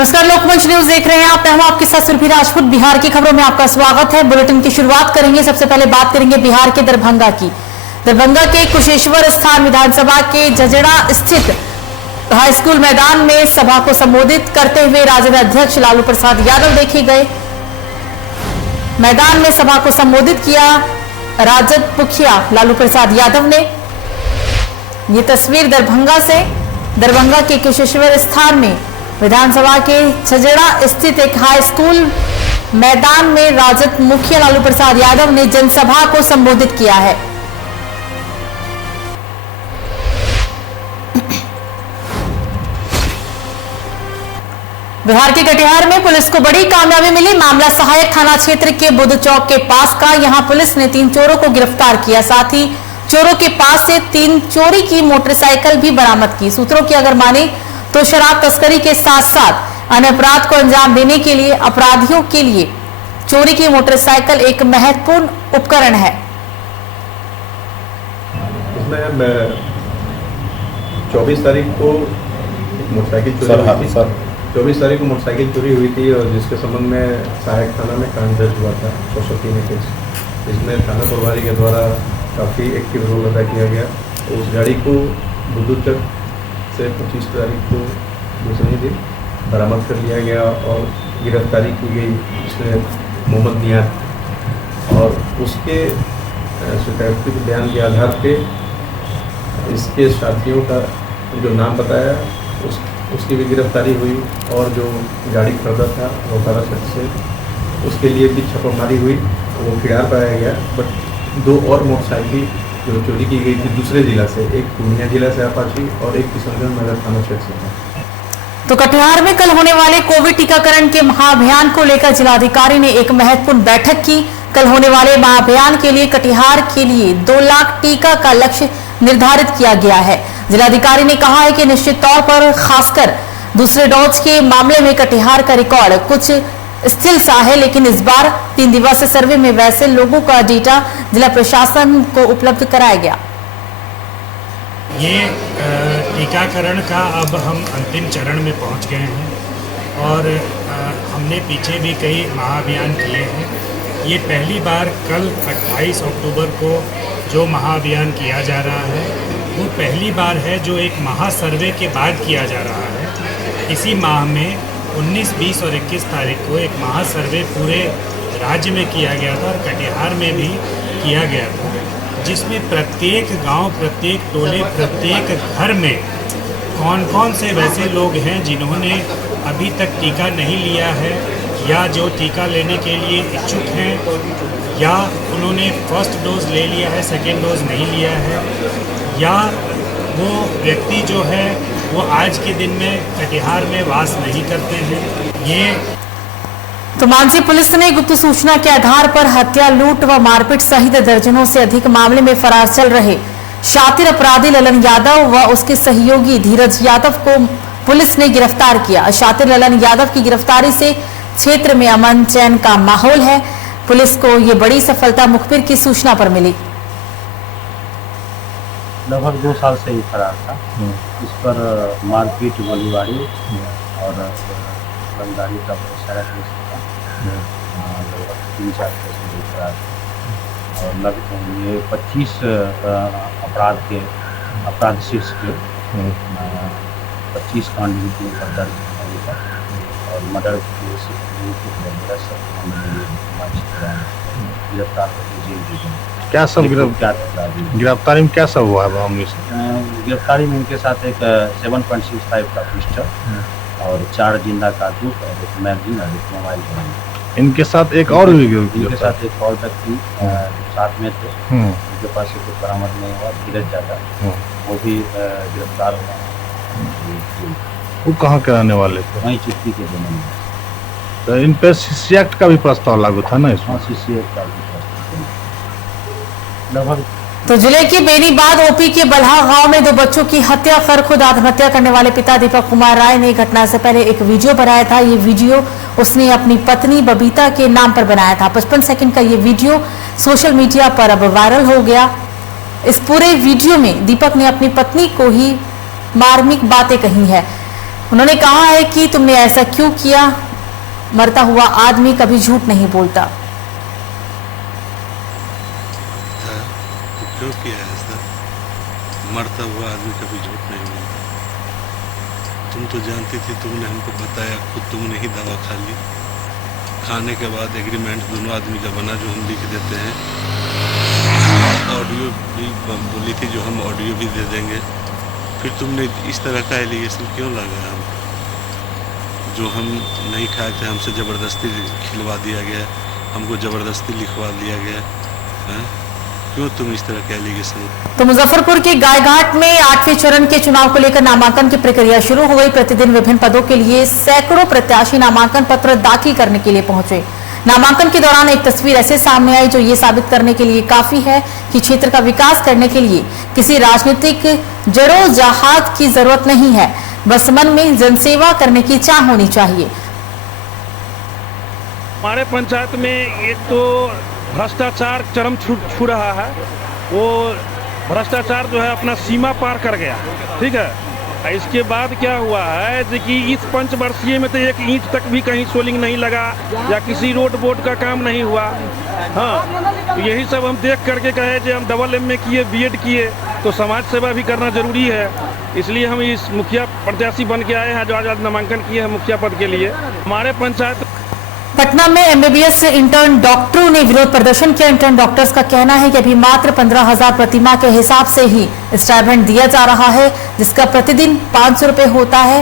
नमस्कार, लोकमंच न्यूज देख रहे हैं आप। मैं हूं आपके साथ सुरभि राजपूत। बिहार की खबरों में आपका स्वागत है। बुलेटिन की शुरुआत करेंगे। सबसे पहले बात करेंगे बिहार के दरभंगा की। दरभंगा के कुशेश्वर स्थान विधानसभा के जजड़ा स्थित हाई स्कूल मैदान में सभा को संबोधित करते हुए राजद अध्यक्ष लालू प्रसाद यादव देखे गए। मैदान में सभा को संबोधित किया राजद मुखिया लालू प्रसाद यादव ने। ये तस्वीर दरभंगा से, दरभंगा के कुशेश्वर स्थान में विधानसभा के छजड़ा स्थित एक हाई स्कूल मैदान में राजद मुखिया लालू प्रसाद यादव ने जनसभा को संबोधित किया है। बिहार के कटिहार में पुलिस को बड़ी कामयाबी मिली। मामला सहायक थाना क्षेत्र के बुद्ध चौक के पास का। यहां पुलिस ने 3 चोरों को गिरफ्तार किया। साथ ही चोरों के पास से 3 चोरी की मोटरसाइकिल भी बरामद की। सूत्रों की अगर माने तो शराब तस्करी के साथ साथ अन्य अपराध को अंजाम देने के लिए अपराधियों के लिए चोरी की मोटरसाइकिल एक महत्वपूर्ण उपकरण है। इसमें 24 तारीख को मोटरसाइकिल चोरी हुई थी। 24 तारीख को मोटरसाइकिल चोरी हुई थी और जिसके संबंध में सहायक थाना में कांड दर्ज हुआ था 603 केस। इसमें थाना प्रभारी के द्वारा काफ़ी एक्टिव रोल अदा किया गया। उस गाड़ी को बुद्ध चौक से 25 तारीख को दूसरे दिन बरामद कर लिया गया और गिरफ्तारी की गई। इसमें मोहम्मद नियाज और उसके शिकायती बयान के आधार पे इसके साथियों का जो नाम बताया उसकी भी गिरफ्तारी हुई और जो गाड़ी खरीदा था वो ताराचक से उसके लिए भी छापेमारी हुई। वो फिलहाल पाया गया। बट 2 और मोटरसाइकिल जो चोरी की गई थी दूसरे जिला से, एक पूर्णिया जिला से अपाची और एक किशनगंज नगर थाना क्षेत्र से। तो कटिहार में कल होने वाले कोविड टीकाकरण के महाअभियान को लेकर जिलाधिकारी ने एक महत्वपूर्ण बैठक की। कल होने वाले महाअभियान के लिए कटिहार के लिए 2 लाख टीका का लक्ष्य निर्धारित किया गया है। जिलाधिकारी ने कहा है कि निश्चित तौर पर खासकर दूसरे डोज के मामले में कटिहार का रिकॉर्ड कुछ स्थिर सा है, लेकिन इस बार 3 दिवसीय सर्वे में वैसे लोगों का डेटा जिला प्रशासन को उपलब्ध कराया गया। ये टीकाकरण का अब हम अंतिम चरण में पहुंच गए हैं और हमने पीछे भी कई महाअभियान किए हैं। ये पहली बार कल 28 अक्टूबर को जो महाअभियान किया जा रहा है वो पहली बार है जो एक महासर्वे के बाद किया जा रहा है। इसी माह में 19, 20 और 21 तारीख को एक महासर्वे पूरे राज्य में किया गया था और कटिहार में भी किया गया था, जिसमें प्रत्येक गांव, प्रत्येक टोले, प्रत्येक घर में कौन कौन से वैसे लोग हैं जिन्होंने अभी तक टीका नहीं लिया है या जो टीका लेने के लिए इच्छुक हैं या उन्होंने फर्स्ट डोज ले लिया है, सेकेंड डोज नहीं लिया है, या वो व्यक्ति जो है वो आज के दिन में कटिहार में वास नहीं करते हैं। ये तो मानसी पुलिस ने गुप्त सूचना के आधार पर हत्या, लूट व मारपीट सहित दर्जनों से अधिक मामले में फरार चल रहे शातिर अपराधी ललन यादव व उसके सहयोगी धीरज यादव को पुलिस ने गिरफ्तार किया। शातिर ललन यादव की गिरफ्तारी से क्षेत्र में अमन चैन का माहौल है। पुलिस को ये बड़ी सफलता मुखबिर की सूचना पर मिली। लगभग 2 साल से ही फरार था। इस पर मारपीट, गोलीबारी और बंदारी का बहुत सारा केस था। लगभग 3-4 केस में फरार था और लगभग ये 25 अपराध शीर्ष के 25 कांड भी दर्ज है और मर्डर केस गिरफ्तार करके जेल भेजे। क्या सब गिरफ्तारी में क्या सब हुआ है? गिरफ्तारी में इनके साथ एक 7.65 का पिस्टल और 4 जिंदा कारतूस और एक मैगजीन और एक मोबाइल बरामद। इनके साथ एक और भी इनके साथ एक और व्यक्ति साथ में थे, उनके पास से कुछ बरामद नहीं हुआ। धीरज यादव वो भी गिरफ्तार हुआ। वो कहाँ के रहने वाले थे? वहीं चिट्ठी के देने में। तो इन पे सीसी एक्ट का भी प्रस्ताव लागू था ना इसमें? सीसी एक्ट का भी लगभग। तो जिले के बेनीबाद ओपी के बल्हा गांव में 2 बच्चों की हत्या कर खुद आत्महत्या करने वाले पिता दीपक कुमार राय ने घटना से पहले एक वीडियो बनाया था। ये वीडियो उसने अपनी पत्नी बबीता के नाम पर बनाया था। 55 सेकंड का ये वीडियो सोशल मीडिया पर अब वायरल हो गया। इस पूरे वीडियो में दीपक ने अपनी पत्नी को ही मार्मिक बातें कही है। उन्होंने कहा है कि तुमने ऐसा क्यों किया, मरता हुआ आदमी कभी झूठ नहीं बोलता। क्यों किया ऐसा? मरता हुआ आदमी कभी झूठ नहीं बोलता। तुम तो जानती थी, तुमने हमको बताया, खुद तुमने ही दवा खा ली। खाने के बाद एग्रीमेंट दोनों आदमी का बना जो हम लिख देते हैं। ऑडियो भी बोली थी जो हम ऑडियो भी दे देंगे। फिर तुमने इस तरह का एलिगेशन क्यों लगाया हम? जो हम नहीं खाए थे हमसे ज़बरदस्ती खिलवा दिया गया, हमको ज़बरदस्ती लिखवा दिया गया है? क्यों तुम इस तरह के एलिगेशन? तो मुजफ्फरपुर के गायघाट में 8वें चरण के चुनाव को लेकर नामांकन की प्रक्रिया शुरू हो गई। प्रतिदिन विभिन्न पदों के लिए सैकड़ों प्रत्याशी नामांकन पत्र दाखिल करने के लिए पहुंचे। नामांकन के दौरान एक तस्वीर ऐसे सामने आई जो ये साबित करने के लिए काफी है कि क्षेत्र का विकास करने के लिए किसी राजनीतिक जड़ोजहाद की जरूरत नहीं है, बस मन में जनसेवा करने की चाह होनी चाहिए। हमारे पंचायत में एक तो भ्रष्टाचार चरम छू रहा है। वो भ्रष्टाचार जो है अपना सीमा पार कर गया, ठीक है। इसके बाद क्या हुआ है कि इस पंचवर्षीय में तो एक ईंट तक भी कहीं सोलिंग नहीं लगा या किसी रोड बोर्ड का काम नहीं हुआ। हाँ, तो यही सब हम देख करके कहे जो हम AA किए, BEd किए, तो समाज सेवा भी करना जरूरी है। इसलिए हम इस मुखिया प्रत्याशी बन के आए हैं जो आज नामांकन किए हैं मुखिया पद के लिए। हमारे पंचायत पटना में MBBS इंटर्न डॉक्टरों ने विरोध प्रदर्शन किया। इंटर्न डॉक्टर्स का कहना है कि अभी मात्र 15,000 प्रतिमाह के हिसाब से ही स्टाइपेंड दिया जा रहा है, जिसका प्रतिदिन 500 रुपए होता है।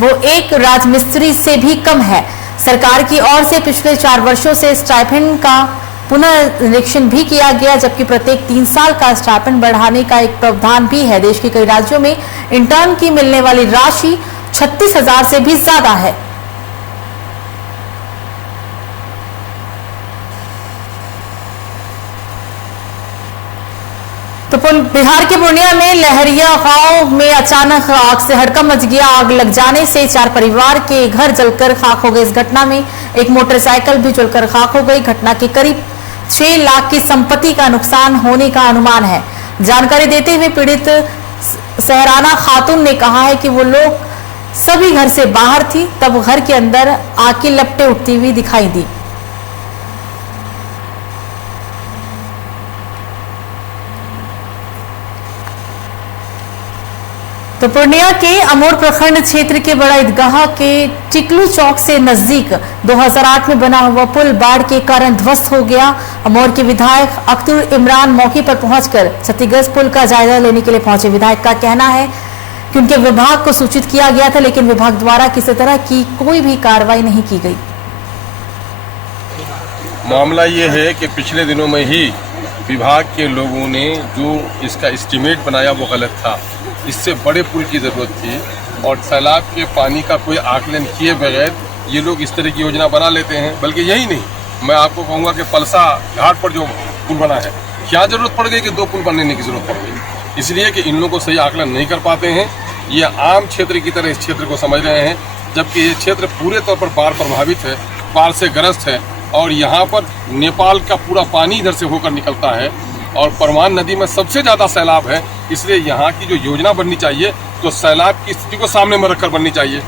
वो एक राजमिस्त्री से भी कम है। सरकार की ओर से पिछले 4 वर्षों से स्टाइपेंड का पुनर्निरीक्षण भी किया गया, जबकि प्रत्येक 3 साल का स्टाइपेंड बढ़ाने का एक प्रावधान भी है। देश के कई राज्यों में इंटर्न की मिलने वाली राशि 36,000 से भी ज्यादा है। तो बिहार के पूर्णिया में लहरिया गांव में अचानक आग से हड़कंप मच गया। आग लग जाने से 4 परिवार के घर जलकर खाक हो गए। इस घटना में एक मोटरसाइकिल भी जलकर खाक हो गई। घटना के करीब 6 लाख की संपत्ति का नुकसान होने का अनुमान है। जानकारी देते हुए पीड़ित सहराना खातून ने कहा है कि वो लोग सभी घर से बाहर थी, तब घर के अंदर आग की लपटें उठती हुई दिखाई दी। तो पूर्णिया के अमोर प्रखंड क्षेत्र के बड़ा ईदगाह के टिकलू चौक से नजदीक 2008 में बना हुआ पुल बाढ़ के कारण ध्वस्त हो गया। अमोर के विधायक अख्तर इमरान मौके पर पहुंचकर क्षतिग्रस्त पुल का जायजा लेने के लिए पहुंचे। विधायक का कहना है कि उनके विभाग को सूचित किया गया था, लेकिन विभाग द्वारा किसी तरह की कोई भी कार्रवाई नहीं की गई। मामला ये है कि पिछले दिनों में ही विभाग के लोगों ने जो इसका एस्टीमेट बनाया वो गलत था। इससे बड़े पुल की ज़रूरत थी और सैलाब के पानी का कोई आकलन किए बगैर ये लोग इस तरह की योजना बना लेते हैं। बल्कि यही नहीं, मैं आपको कहूँगा कि पलसा घाट पर जो पुल बना है, क्या ज़रूरत पड़ गई कि 2 पुल बनने की ज़रूरत पड़ गई? इसलिए कि इन लोगों को सही आकलन नहीं कर पाते हैं। ये आम क्षेत्र की तरह इस क्षेत्र को समझ रहे हैं, जबकि ये क्षेत्र पूरे तौर पर बाढ़ प्रभावित है, बाढ़ से ग्रस्त है। और यहाँ पर नेपाल का पूरा पानी इधर से होकर निकलता है और परमान नदी में सबसे ज़्यादा सैलाब है। इसलिए यहाँ की जो योजना बननी चाहिए तो सैलाब की स्थिति को सामने में रखकर बननी चाहिए।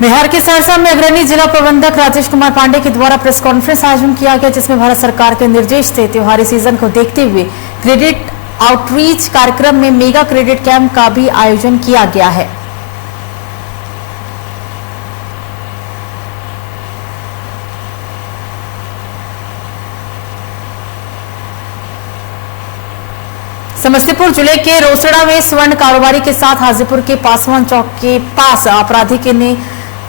बिहार के सहरसा में अग्रणी जिला प्रबंधक राजेश कुमार पांडे के द्वारा प्रेस कॉन्फ्रेंस आयोजन किया गया, जिसमें भारत सरकार के निर्देश से त्योहारी सीजन को देखते हुए क्रेडिट आउटरीच कार्यक्रम में मेगा क्रेडिट कैंप का भी आयोजन किया गया है। समस्तीपुर जिले के रोसड़ा में स्वर्ण कारोबारी के साथ हाजीपुर के पासवान चौक के पास अपराधी ने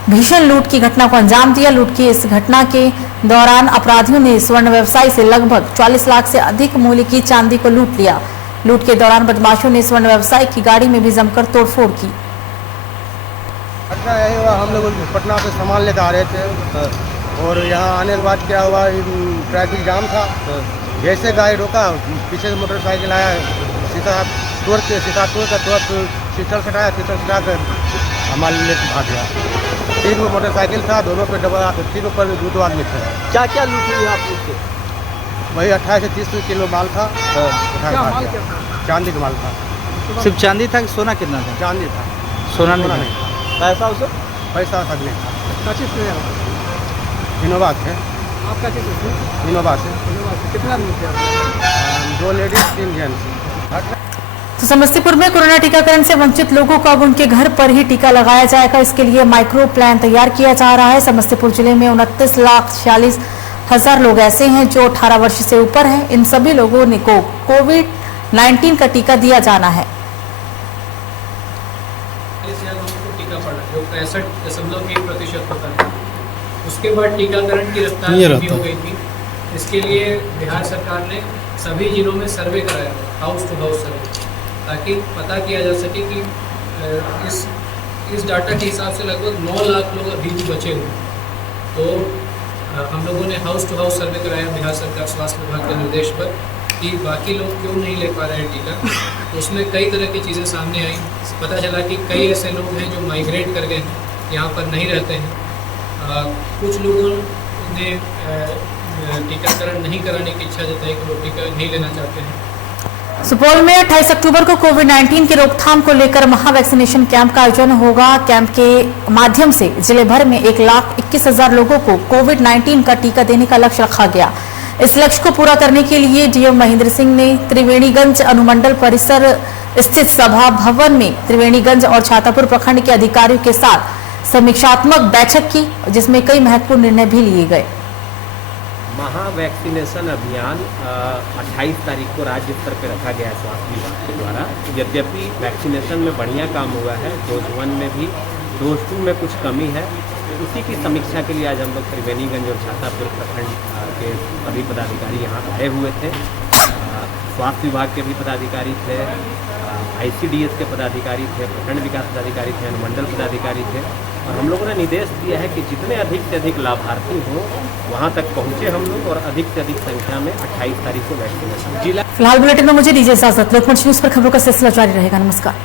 भीषण लूट की घटना को अंजाम दिया। लूट की इस घटना के दौरान अपराधियों ने स्वर्ण व्यवसायी से लगभग 40 लाख से अधिक मूल्य की चांदी को लूट लिया। लूट के दौरान बदमाशों ने स्वर्ण व्यवसायी की गाड़ी में भी जमकर तोड़फोड़ की। घटना यही हुआ, हम लोग पटना से सामान लेकर आ रहे थे और यहाँ आने के बाद क्या हुआ, ट्रैफिक जाम था। जैसे गाड़ी रोका, पीछे से मोटरसाइकिल आया, शीशा तोड़ कर तुरंत शीशा सटाया, शीशा सटा कर हमारे लेकर भाग गया। 3 गो मोटरसाइकिल था, दोनों पे डबल, 3 पर 2 आदमी थे। क्या क्या लूट हुई आप लोग से? वही 28 से 30 किलो माल था। चांदी का माल था। सिर्फ चांदी था कि सोना कितना था? चांदी था, सोना नहीं। पैसा उसे पैसा था नहीं। क्या चीज़ से आया? इनोवा थे। आप क्या चीज़ से? इनोवा से। कितना आदमी थे आप? 2 लेडीज 3 जेंट्स। तो समस्तीपुर में कोरोना टीकाकरण से वंचित लोगों को अब उनके घर पर ही टीका लगाया जाएगा। इसके लिए माइक्रो प्लान तैयार किया जा रहा है। समस्तीपुर जिले में 29,46,000 लोग ऐसे हैं जो 18 वर्ष से ऊपर हैं। इन सभी लोगों को कोविड-19 का टीका दिया जाना है। टीका पड़ा जो 65.1% होता है। उसके बाद टीकाकरण की रफ्तार भी हो गई थी। इसके लिए बिहार सरकार ने सभी जिलों में सर्वे कराया, हाउस टू हाउस सर्वे, ताकि पता किया जा सके कि इस डाटा के हिसाब से लगभग 9 लाख लोग अभी भी बचे हुए। तो हम लोगों ने हाउस टू हाउस सर्वे कराया बिहार सरकार स्वास्थ्य विभाग के निर्देश पर कि बाकी लोग क्यों नहीं ले पा रहे हैं टीका। तो उसमें कई तरह की चीज़ें सामने आई। पता चला कि कई ऐसे लोग हैं जो माइग्रेट कर गए हैं, यहाँ पर नहीं रहते हैं। कुछ लोगों ने टीकाकरण नहीं कराने की इच्छा जताई कि वो टीका नहीं लेना चाहते हैं। सुपौल में 28 अक्टूबर को कोविड-19 की रोकथाम को लेकर महा वैक्सीनेशन कैंप का आयोजन होगा। कैंप के माध्यम से जिले भर में 1,21,000 लोगों को कोविड-19 का टीका देने का लक्ष्य रखा गया। इस लक्ष्य को पूरा करने के लिए डीएम महेंद्र सिंह ने त्रिवेणीगंज अनुमंडल परिसर स्थित सभा भवन में त्रिवेणीगंज और छातापुर प्रखंड के अधिकारियों के साथ समीक्षात्मक बैठक की, जिसमें कई महत्वपूर्ण निर्णय भी लिए गए। महा वैक्सीनेशन अभियान 28 तारीख को राज्य स्तर पर रखा गया है स्वास्थ्य विभाग के द्वारा। यद्यपि वैक्सीनेशन में बढ़िया काम हुआ है, डोज 1 में भी, डोज 2 में कुछ कमी है। उसी की समीक्षा के लिए आज हम लोग त्रिवेणीगंज और छातापुर प्रखंड के सभी पदाधिकारी यहाँ आए हुए थे। स्वास्थ्य विभाग के भी पदाधिकारी थे, ICDS के पदाधिकारी थे, प्रखंड विकास पदाधिकारी थे, अनुमंडल पदाधिकारी थे। और हम लोगों ने निर्देश दिया है कि जितने अधिक से अधिक लाभार्थी हों वहां तक पहुंचे हम लोग, और अधिक से अधिक संख्या में 28 तारीख को वैक्सीनेशन जिला। फिलहाल बुलेटिन में मुझे दीजिए इजाजत। लोकमंच न्यूज पर खबरों का सिलसिला जारी रहेगा। नमस्कार।